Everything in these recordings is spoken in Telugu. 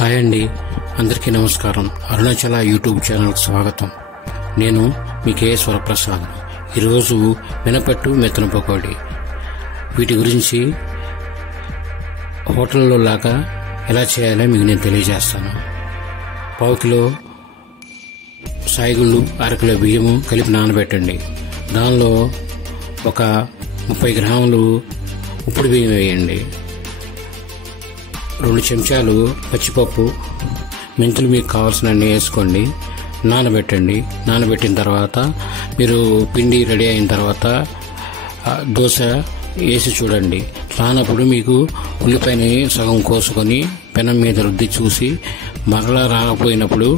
హాయ్ అండి, అందరికీ నమస్కారం. అరుణాచల యూట్యూబ్ ఛానల్కి స్వాగతం. నేను మీ కేఎస్ వరప్రసాద్. ఈరోజు మినపట్టు మెత్తన పకోడీ వీటి గురించి హోటల్లో లాగా ఎలా చేయాలో మీకు నేను తెలియజేస్తాను. 1/2 కిలో సాయిగుళ్ళు, 1/2 కిలో బియ్యము కలిపి నానబెట్టండి. దానిలో ఒక 30 గ్రాములు ఉప్పుడు బియ్యం వేయండి. 2 చెంచాలు పచ్చిపప్పు, మెంతులు మీకు కావాల్సినన్ని వేసుకోండి. నానబెట్టండి. నానబెట్టిన తర్వాత మీరు పిండి రెడీ అయిన తర్వాత దోశ వేసి చూడండి. రానప్పుడు మీకు ఉల్లిపాయని సగం కోసుకొని పెనం మీద రుద్ది చూసి మరలా రాకపోయినప్పుడు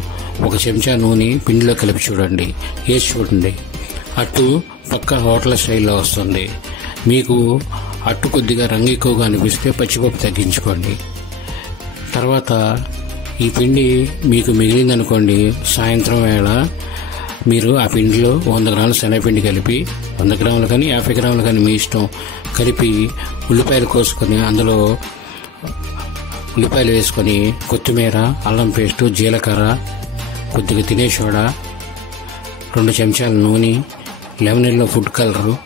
1 చెంచా నూనె పిండిలో కలిపి చూడండి. వేసి చూడండి. అట్టు పక్క హోటల్ స్టైల్లో వస్తుంది. మీకు అట్టు కొద్దిగా రంగు ఎక్కువగా అనిపిస్తే పచ్చిపప్పు తగ్గించుకోండి. తర్వాత ఈ పిండి మీకు మిగిలిందనుకోండి, సాయంత్రం వేళ మీరు ఆ పిండిలో 100 గ్రాముల శనగపిండి కలిపి, 100 గ్రాములు కానీ 50 గ్రాములు కానీ మీ ఇష్టం, కలిపి ఉల్లిపాయలు కోసుకొని అందులో ఉల్లిపాయలు వేసుకొని కొత్తిమీర, అల్లం పేస్టు, జీలకర్ర, కొద్దిగా తినే సోడా, 2 చెంచాల నూనె, లెమన్ ఎల్లో ఫుడ్ కలరు,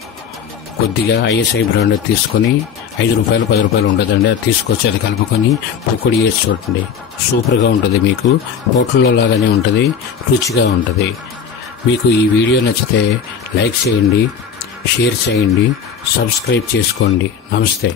కొద్దిగా ఐఎస్ఐ బ్రాండ్ తీసుకొని 5 రూపాయలు 10 రూపాయలు ఉంటుందండి, అది తీసుకొచ్చి అది కలుపుకొని పకోడీ వేసి చూడండి. సూపర్గా ఉంటుంది. మీకు హోటల్లో లాగానే ఉంటుంది, రుచిగా ఉంటుంది. మీకు ఈ వీడియో నచ్చితే లైక్ చేయండి, షేర్ చేయండి, సబ్స్క్రైబ్ చేసుకోండి. నమస్తే.